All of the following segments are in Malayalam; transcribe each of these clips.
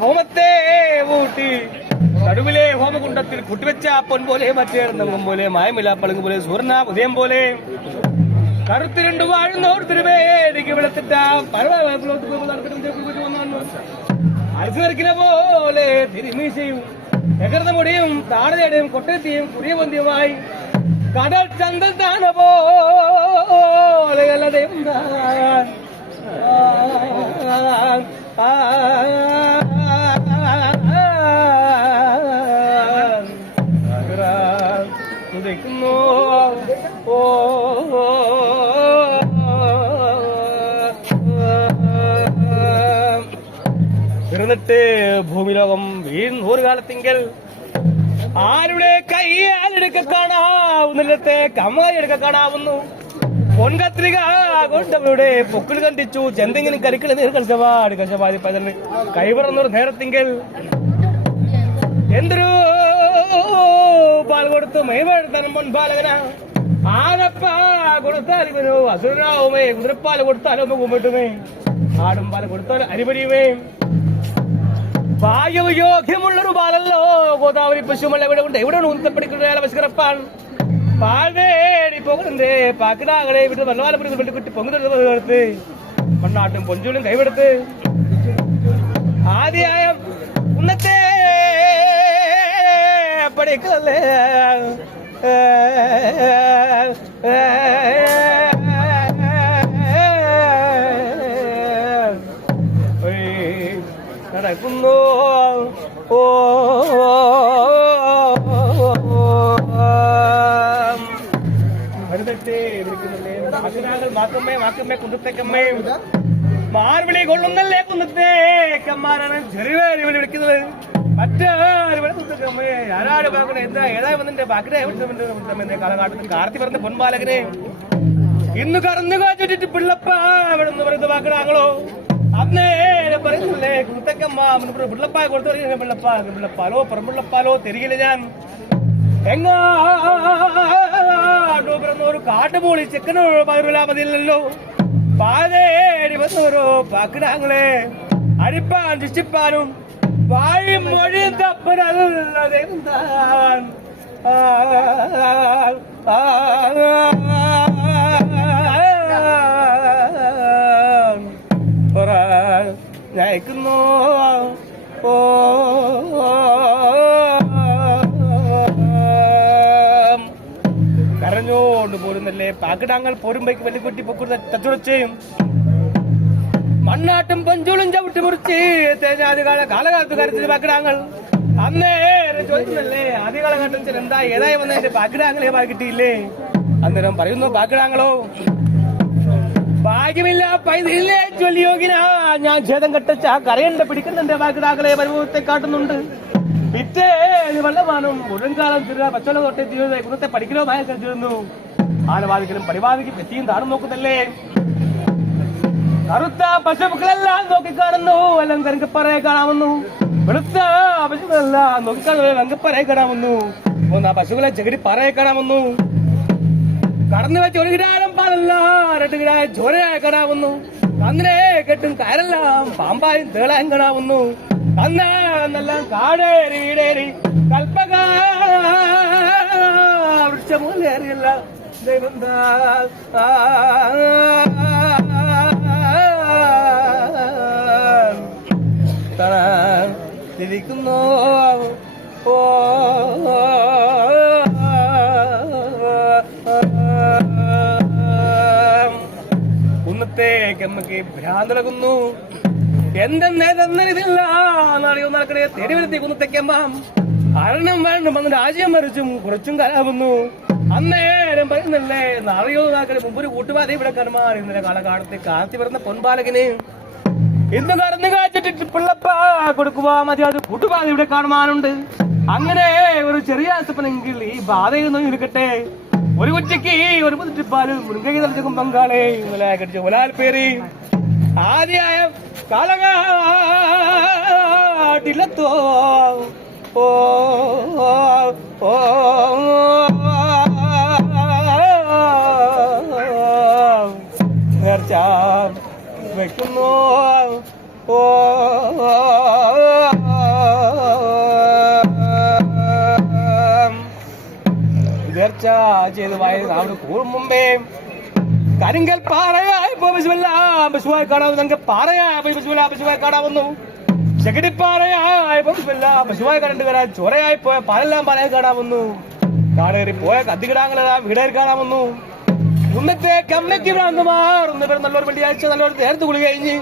ഹോമത്തെ ഊട്ടി നടുവിലെ ഹോമകുണ്ടത്തിൽ കുട്ടിവെച്ച പൊൻ പോലെ മറ്റേർന്നകം പോലെ മായമില്ല പളുങ്ക് പോലെ സൂർണ ഉദയം പോലെ കറുത്തിരണ്ടു വാഴുന്നോർ തിരുവേദിക്ക് വിളത്തിട്ട അരിസിറക്കിന പോലെ തിരുമീശയും എകർന്ന മുടിയും താടതയുടെയും കൊട്ടത്തിയും കുറിയ പൊന്തിയുമായി കടൽ ചന്തൽ താന പോലെ അല്ലതയും ഉദിക്കുന്നു പിറന്നിട്ട് ഭൂമിലോകം വീണൂറ് കാലത്തിങ്കൽ ആരുടെ കയ്യാലെടുക്ക കാണാവുന്നിടത്തെ കമ്മായി എടുക്ക കാണാവുന്നു പൊൻകത്രിക കൊണ്ടവരുടെ പൊക്കിൾ കണ്ടിച്ചു ചെന്തെങ്കിലും കരിക്കളി നേർ കൽസവാടി കശവാതി പതിന് കൈവറന്നൊരു നേരത്തിങ്കൽ എന്തൊരു പാൽ കൊടുത്തു മൈമെടുത്താനും പൊൻപാലകന ആനപ്പ കൊടുത്താലും ഇവനോ അസുരനാവുമേ കുതിരപ്പാല് കൊടുത്താലും കുമ്മിട്ടുമേ ആടും പാല് കൊടുത്താലും അരിപരിയുമേ ഭാഗ്യവും യോഗ്യമുള്ളൊരു പാലല്ലോ ഗോദാവരി പശുമല്ല ഇവിടെ ഉണ്ട് എവിടെ ഊന്നപ്പടിക്കുന്ന പശുക്കറപ്പാൻ പാഴേടി പോകുന്നുണ്ട് പാക്കിടാകളെ വിട്ട് വല്ലവാലപ്പുറത്ത് വെട്ടിക്കുട്ടി പൊങ്ങുന്നത് മണ്ണാട്ടും പൊഞ്ചൂലും കൈവെടുത്ത് ആദ്യായ ഉന്നത്തെ പഠിക്കല്ലേ നടക്കുന്നു മാക്കമ്മേ കുന്നത്തേക്കമ്മേ മാർവിളി കൊള്ളുന്നല്ലേ കുന്നത്തേക്കമ്മാരാണ് ചെറിയ വിളിക്കുന്നത് മറ്റാരും ആരാട് പാക്കണേ എന്താ ഏതായി വന്നിന്റെ ബാക്കിടെ കാലഘട്ടത്തിൽ കാർത്തി പറഞ്ഞ പൊൻപാലകനെ ഇന്ന് കറന്നു കാച്ചിട്ട് പിള്ളപ്പ ഇവിടെ നിന്ന് പറയുന്നത് വാക്കടാങ്ങളോ അന്നേരം പറയുന്നില്ലേ കുന്നത്തേക്കമ്മ പിള്ളപ്പായ കൊടുത്തു പിള്ളപ്പാലോ പറമ്പിള്ളപ്പാലോ തിരികില്ല ഞാൻ എങ്ങാണ്ടോ പിറന്നൊരു കാട്ടുപോളി ചെക്കനോ പകരുല മതിയില്ലല്ലോ പാതേടി വന്നവരോ പാക്കിടാങ്ങളെ അരിപ്പാൻ ശിക്ഷിപ്പാനും വായും മൊഴി തപ്പനല്ലാതെന്താൻ നയിക്കുന്നു കരഞ്ഞോണ്ട് പോരുന്നല്ലേ പാക്കിടാങ്ങൾ പോരുമ്പോഴേക്ക് വെല്ലുകുട്ടി പൊക്കുന്ന തച്ചുടച്ചയും മണ്ണാട്ടും പഞ്ചൂളും ചവിട്ടി മുറിച്ച് തേഞ്ഞാദികാല കാലകാലത്ത് കരുത്തിന് പാക്കിടാങ്ങൾ അന്നേരം ചോദിക്കുന്നല്ലേ ആദ്യകാലഘട്ടത്തിൽ എന്താ ഏതായി വന്നതിന്റെ പാക്കിടാങ്ങളെ കിട്ടിയില്ലേ അന്നേരം പറയുന്നു പാക്കിടാങ്ങളോ ഭാഗ്യമില്ല പൈതലില്ലേ ചൊല്ലിയോഗിന ഞാൻ ഛേദം കെട്ടച്ച കരയണ്ട പിടിക്കുന്നുണ്ട് പാക്കിടാങ്ങളെ പരിഭവത്തെ കാട്ടുന്നുണ്ട് പിറ്റേ വല്ലമാനം മുഴുവൻകാലം ചെറുക പച്ചവെള്ളം തൊട്ടേ തീരുന്നത് കുന്നത്തെ പഠിക്കലോ മായ തീർന്നു ആനവാദിക്കലും പരിപാടിക്കും പെറ്റിയും താടും നോക്കുന്നല്ലേ കറുത്ത പശുക്കളെല്ലാം നോക്കിക്കാണുന്നു എല്ലാം കരങ്കപ്പറയെ കാണാമെന്നു വെളുത്ത പശുക്കളെല്ലാം നോക്കിക്കാണുന്നത് വെങ്കപ്പറയെ കാണാമെന്നു ഒന്ന് ആ പശുക്കളെ ചെകിരി പറയെ കാണാമെന്നു കടന്നു വെച്ച ഒരു കിടാരം പാലല്ല രണ്ട് കിടായ ചോരയായ കാണാവുന്നു കന്നിനെ കെട്ടും കയറെല്ലാം പാമ്പായും തേളായും കാണാവുന്നു അന്നെല്ലാം കാടേറി വീടേറി കൽപ്പക വൃക്ഷമൂലേറിയല്ല ദൈവം തിരിക്കുന്നു കുന്നത്തേക്കമ്മക്ക് ഭ്രാന്തളകുന്നു എന്തെന്നേതെന്നറിയില്ല നാളെയോ നടക്കണേ തെരുവിലെത്തി കുന്നത്തേക്കമ്മ അരണം വേണ്ടും വന്നിട്ട് ആശയം മരിച്ചും കുറച്ചും കലാവുന്നു അന്നേരം പറയുന്നല്ലേ നാളെയോ നാക്കണേ മുമ്പൊരു കൂട്ടുപാത ഇവിടെ കർമാറി ഇന്നലെ കാലകാലത്തെ കാത്തി പറഞ്ഞ പൊൻപാലകന് ഇന്ന് കറന്നു കാച്ചിട്ട് പിള്ളപ്പ കൊടുക്കുവാ മതി അത് കൂട്ടുപാത ഇവിടെ കാണുവാനുണ്ട് അങ്ങനെ ഒരു ചെറിയ ആസപ്പനെങ്കിൽ ഈ ബാധയൊന്നും ഇരിക്കട്ടെ ഒരു കുറ്റിക്ക് ഒരു മുതിറ്റിപ്പാല് മുൻകൈ തളിച്ചും പങ്കാളെ ഇന്നലെ കടിച്ചു ഒലാൽ പേര് ആദ്യായ കാലകാട്ടിലെത്തോ ഓ ഓ നേർച്ച വെക്കുന്നു ഓ വീഴ്ച ചെയ്തു അവിടെ കൂടും മുമ്പേ കരിങ്കൽ പാറയായി പശുവായി കാണാവുന്നു പാറയായി കാണാവുന്നു ചകിടിപ്പാറയായി പശുവായി കണ്ടു കയറാൻ ചോരയായി പോയ പാലെല്ലാം പാലയായി കാണാവുന്നു കാടേറി പോയ കത്തികിടാങ്ങളെല്ലാം വീടേറി കാണാവുന്നു ഇന്നത്തെ കമ്മയ്ക്ക് ഭ്രാന്തമാറുന്ന നല്ലൊരു വെള്ളിയാഴ്ച നല്ലൊരു നേരത്തെ കുളി കഴിഞ്ഞ്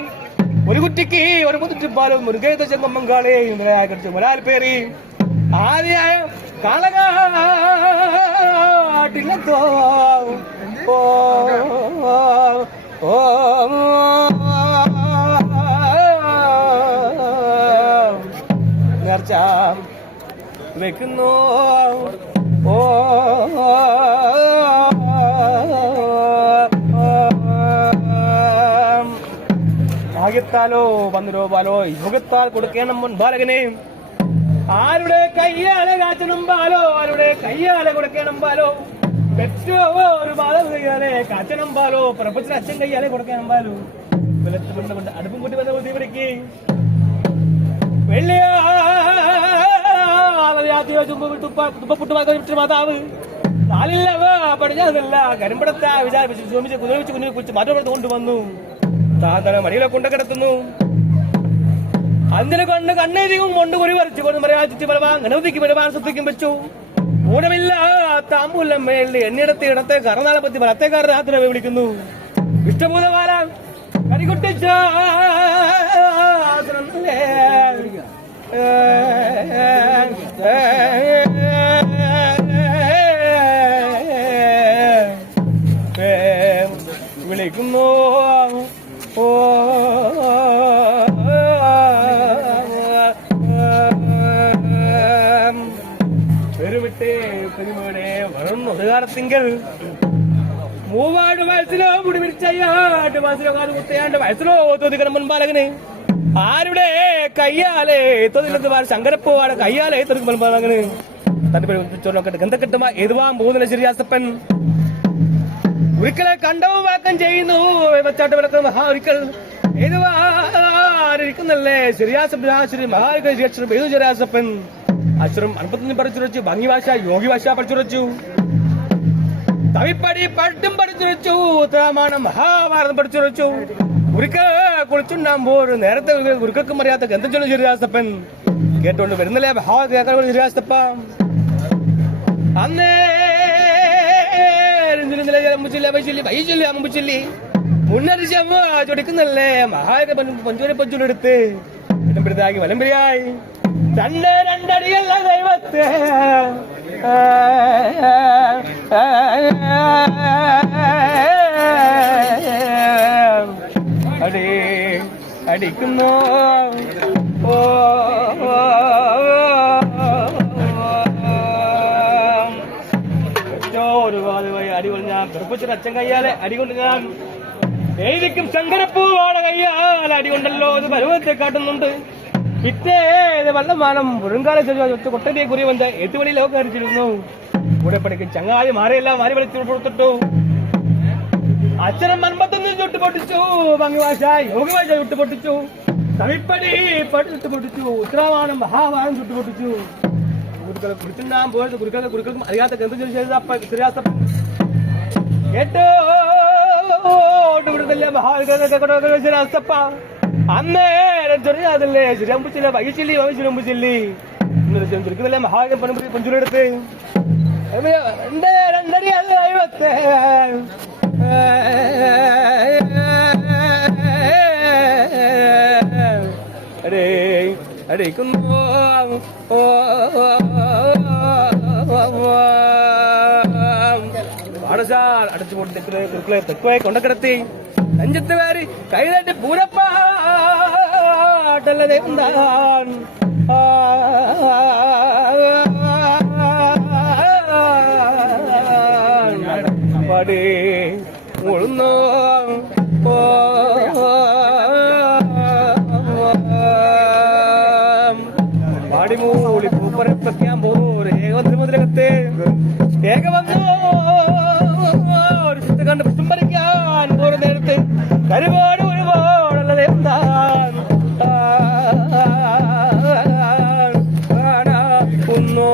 ഒരു കുറ്റിക്ക് ഒരു മുതിറ്റിപ്പാലും മുരുകേത ചെങ്ങമ്മൻ കാളെ ഇന്നലെ കടിച്ച് മുരാൽ പേറി ആദ്യായ കാളകാട്ടിലെത്തോ നേർച്ച വെക്കുന്നു ഭാഗ്യത്താലോ വന്നുരോപാലോ യോഗത്താൽ കൊടുക്കണം മുൻപാലകനെ ആരുടെ കയ്യാലെ കാച്ചണം പാലോ ആരുടെ കയ്യാലെ കൊടുക്കണം പാലോ പെറ്റോ ഒരു പാലോ കയ്യാലെ കാച്ചണം പാലോ പ്രപഞ്ച അച്ഛൻ കയ്യാലെ കൊടുക്കണം പാലോ കൊണ്ട് അടുപ്പും കൂട്ടി വന്ന ബുദ്ധിപിടിക്ക് വെള്ളിയ മാതാവ് നാലില്ലവ പടിഞ്ഞാന്നല്ല കരിമ്പടത്ത വിചാരിച്ചു ചോമിച്ച് കുതിരവിച്ച് കുഞ്ഞിനെ കുറിച്ച് മാറ്റപ്പെടുത്ത് കൊണ്ടുവന്നു താന്തന മടിയിലെ കൊണ്ട് കിടത്തുന്നു അതിനെ കൊണ്ട് കണ്ണേരിയും കൊണ്ട് കുറി വരച്ചു കൊണ്ട് മറിയാച്ചിട്ട് പലവാൻ ഗണപതിക്ക് പലവാൻ ശ്രദ്ധിക്കും വെച്ചു ഊണമില്ല താമ്പൂലം മേളിൽ എണ്ണിടത്തെ ഇടത്തെ കറനാളെ പറ്റി പലത്തേക്കാരൻ രാത്രി വിളിക്കുന്നു ഇഷ്ടഭൂതമാല കരികുട്ടിച്ച വിളിക്കുന്നു പെരുവിട്ടേ പെരുമയുടെ വളർന്നൊതുകാരത്തിങ്കൽ മൂവാട് വയസ്സിലോ മുടി വിരിച്ചയ്യാട്ട് വയസ്സിലോ കാല് കുത്തയാണ്ട് വയസ്സിലോ തോതിക്കണം മുൻപാലകന് ആരുടെ കയ്യാലെ തൊതിലെന്ന് ശങ്കരപ്പോവാട് കയ്യാലെ തൊതുക്ക് മുൻപാലകന് തന്റെ ഗന്ധക്കെട്ടുമ എതുവാൻ പോകുന്നില്ല ശരിയാസപ്പൻ ഒരിക്കലെ കണ്ടവും വാക്കം ചെയ്യുന്നു വെച്ചാട്ട് വിളക്കുന്ന മഹാൊരിക്കൽ ഏതുവാരിക്കുന്നല്ലേ ശരിയാസപ്പൻ മഹാരിക്കൽ അക്ഷരം ഏതു ശരിയാസപ്പൻ അക്ഷരം 51 പഠിച്ചുറച്ചു ഭംഗി ഭാഷ യോഗി ഭാഷ പഠിച്ചുറച്ചു തവിപ്പടി പട്ടും പഠിച്ചുറച്ചു ഉത്തരമാനം മഹാഭാരതം പഠിച്ചുറച്ചു ഉരുക്ക കുളിച്ചുണ്ടാകുമ്പോൾ നേരത്തെ ഉരുക്കും അറിയാത്ത ഗന്ധം ചൊല്ലു ശരിയാസപ്പൻ കേട്ടോണ്ട് വരുന്നില്ലേ മഹാ ശരിയാസപ്പ അന്നേ മുന്നറിയിച്ചമ്മ ചൊടിക്കുന്നല്ലേ മഹായ പഞ്ചൂരെ പഞ്ചൂരെടുത്ത് ഇടംപിടുത്താക്കി വലംപിരിയായി രണ്ടടിയല്ല ദൈവത്തെ അടിക്കുന്നു അടികൊണ്ട് ഞാൻ ചെറുപ്പച്ചൊരു അച്ഛൻ കയ്യാലെ അടികൊണ്ട് ഞാൻ ഏതിക്കും ശങ്കരപ്പൂവാടെ കയ്യാലെ അടികൊണ്ടല്ലോ ഇത് പരുവത്തെ കാട്ടുന്നുണ്ട് ഇറ്റേത് വള്ളമാനം പുഴുങ്കാല കൊട്ടന്റെ കുറി വന്ന ഏറ്റുവളിയിലൊക്കെ അരിച്ചിരുന്നു കൂടെ പഠിക്കും ചങ്ങാതി മാറിയെല്ലാം മാറി വിളിച്ചു കൊടുത്തിട്ടു അച്ഛനും 51 ചുട്ട് പൊട്ടിച്ചു ഭംഗി ഭാഷ യോഗി ഭാഷ ചുട്ട് പൊട്ടിച്ചു തവിപ്പടി പട്ട് പൊട്ടിച്ചു ഉത്തരവാനം മഹാഭാരം ചുട്ട് പൊട്ടിച്ചു കുരുക്കളെ കുറിച്ചുണ്ടാൻ പോയത് കുരുക്കൾക്കും അറിയാത്ത ഗന്ധം ശരിയാസപ്പ കേട്ടോടുവിടുന്നല്ലേ മഹാരാസപ്പ അന്നേരം ചൊറിയാതല്ലേ ശരിയമ്പുച്ചില്ല വൈകിച്ചില്ലി വൈശിരമ്പുച്ചില്ലി ചുരുക്കുന്നല്ലേ മഹാ പഞ്ചുരെടുത്ത് രണ്ടടി അത് ദൈവത്തെ അടേ അടേക്കുന്നു പാടശാൽ അടച്ചു പൊട്ടി കുറുക്കളെ തെക്കുവായി കൊണ്ടക്കിടത്തി നെഞ്ചത്ത് പേര് കൈതട്ടി പൂരപ്പാട്ടല്ലേ എന്താൻ പാടി ഉഴുന്നോ പാടിമൂളി പൂപ്പരപ്പയ്ക്കാൻ പോര് ഏകവന്ത്രമുദ്രകത്ത് ഏക വന്നോ ഒരു ചിത്ത കണ്ട് പുഷ്പം പറിക്കാൻ പോരു നേരത്ത് കരുപാട് ഒരുപാടല്ലേ എന്താൻ ഒന്നോ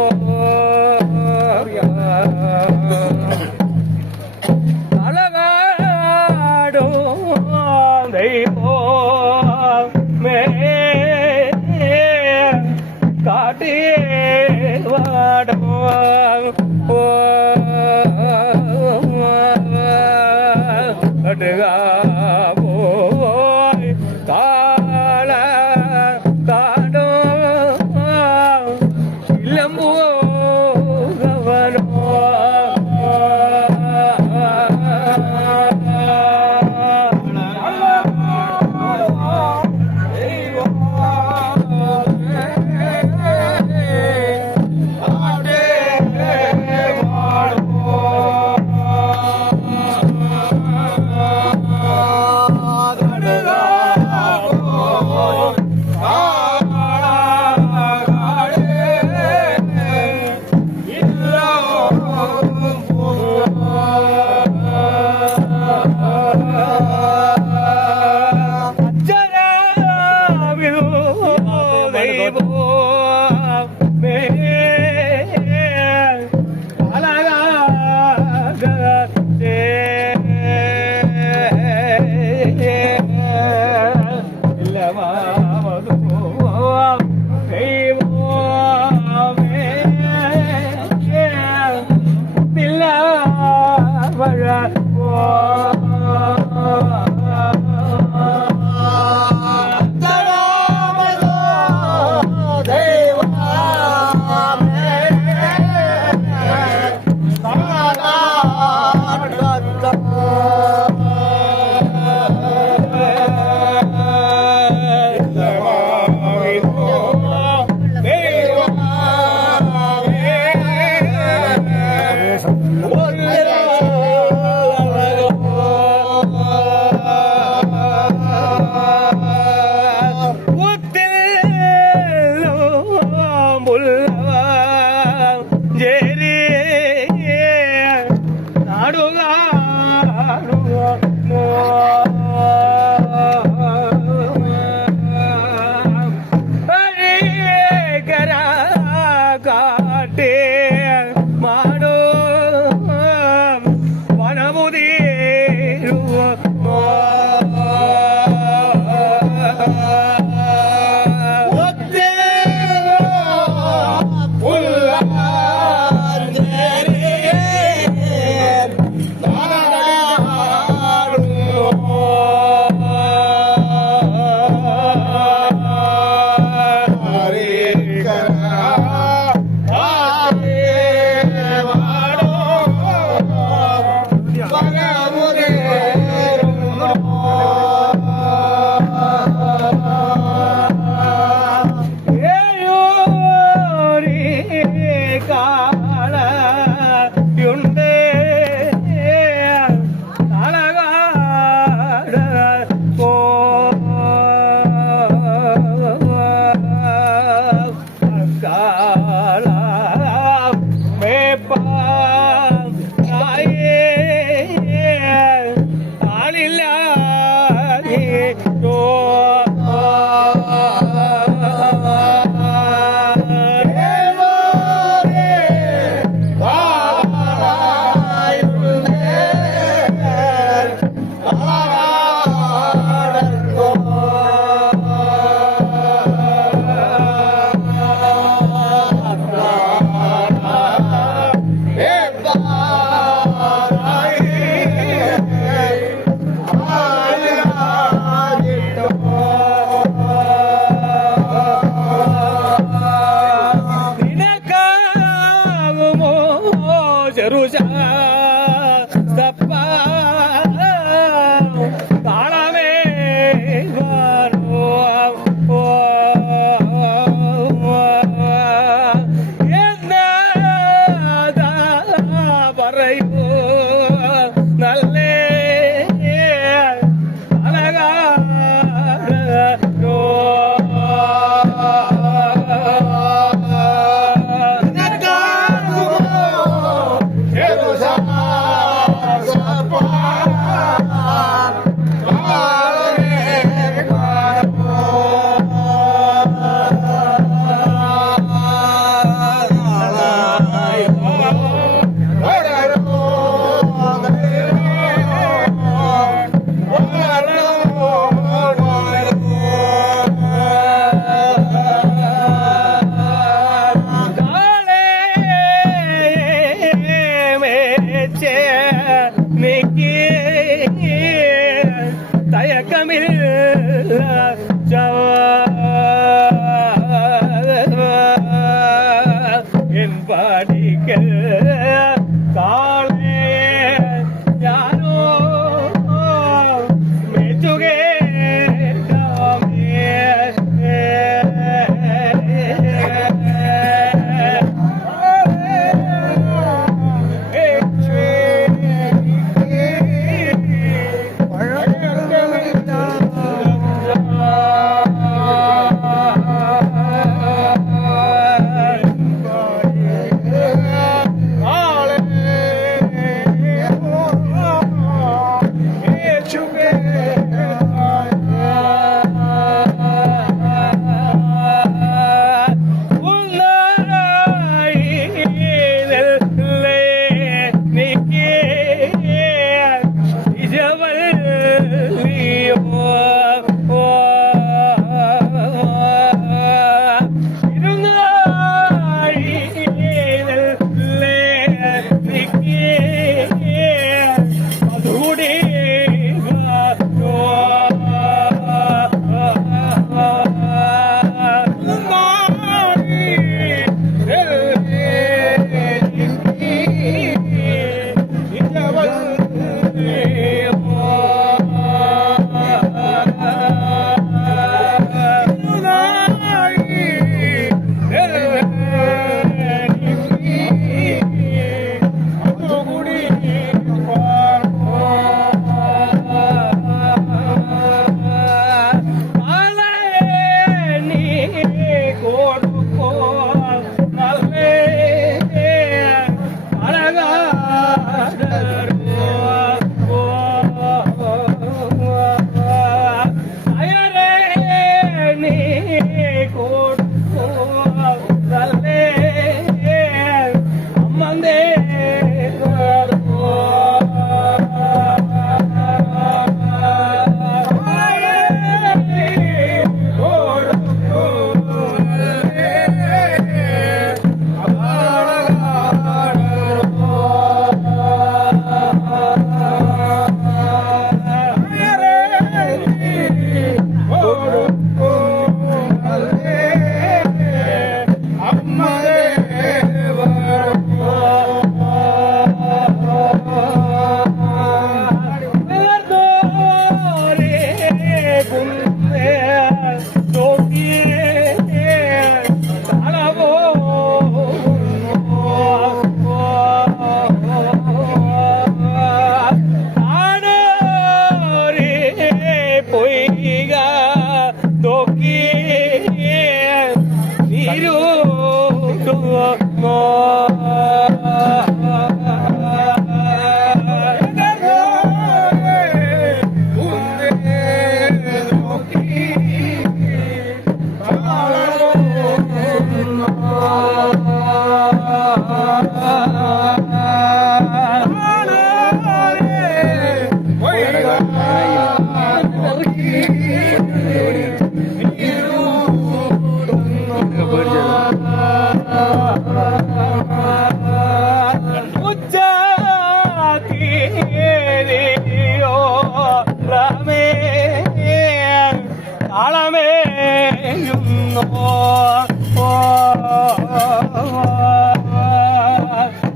താളമേയുന്നു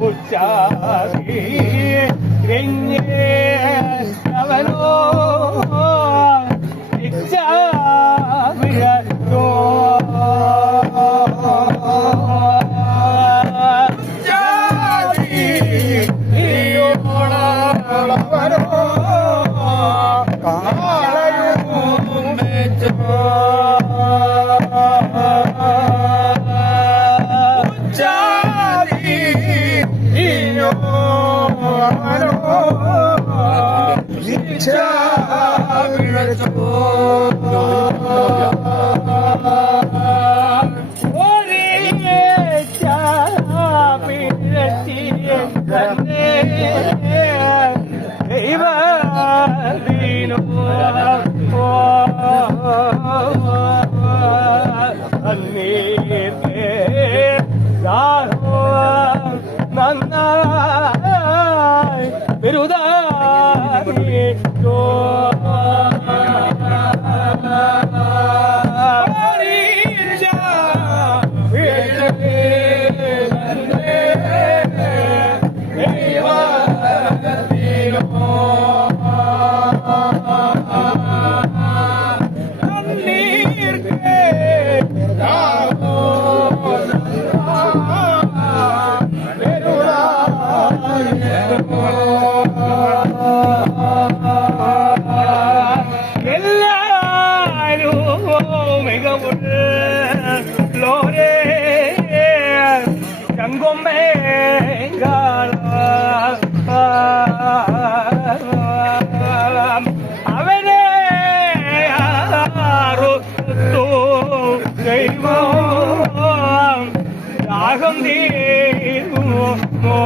ഉച്ചാരി അവനോ ഇച്ഛാവിഴോ നന്നായി ബിരുദാരി അവനെ ദാഹം തീരുമോ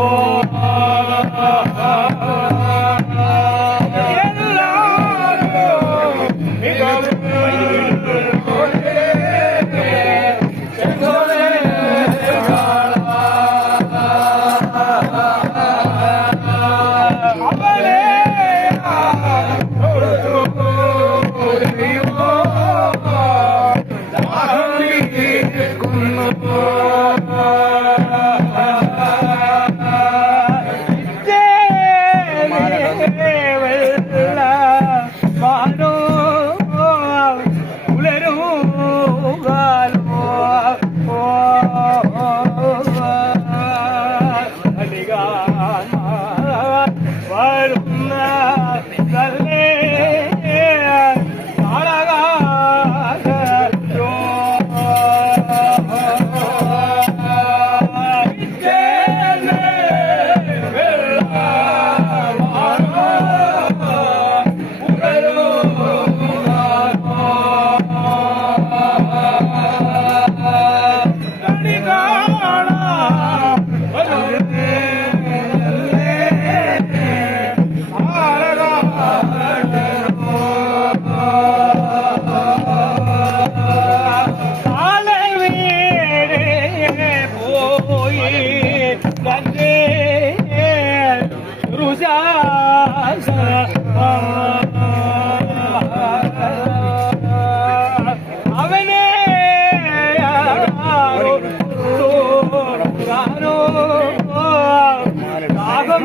അവനെ ദാഹം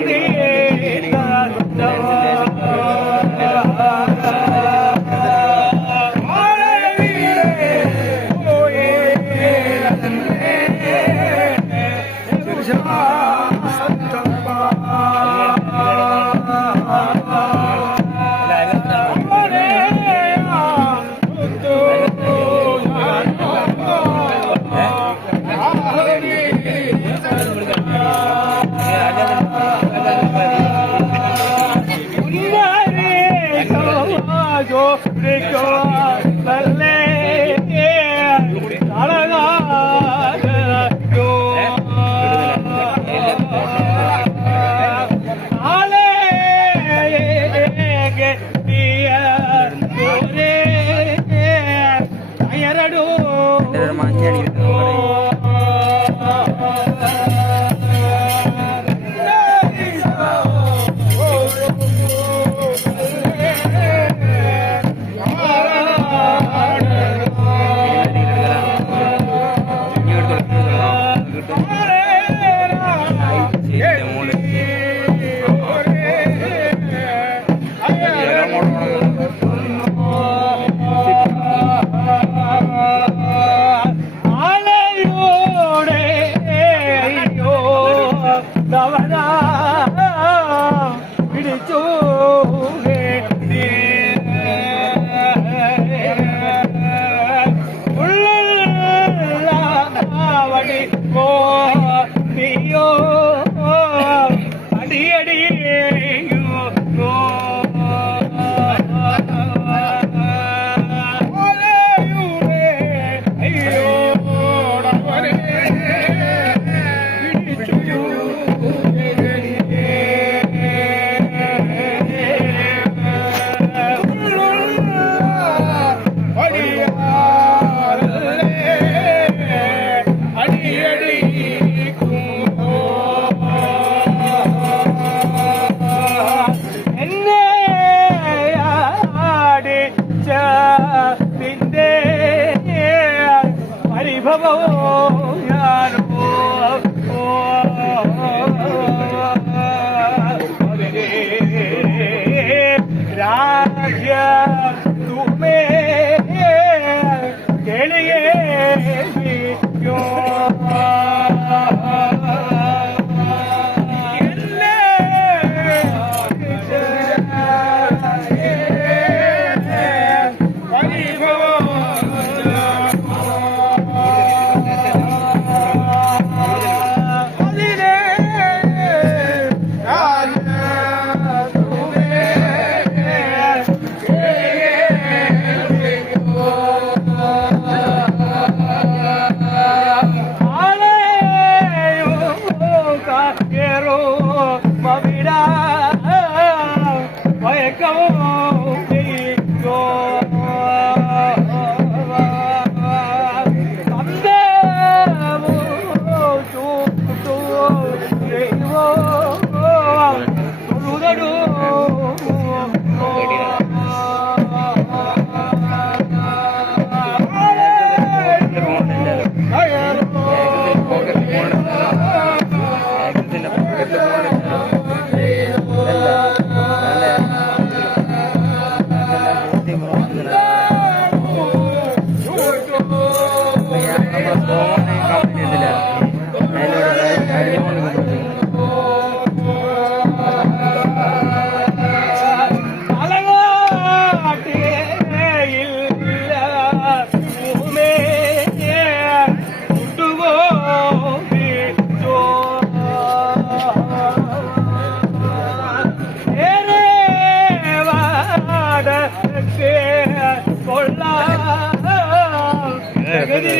ഗതി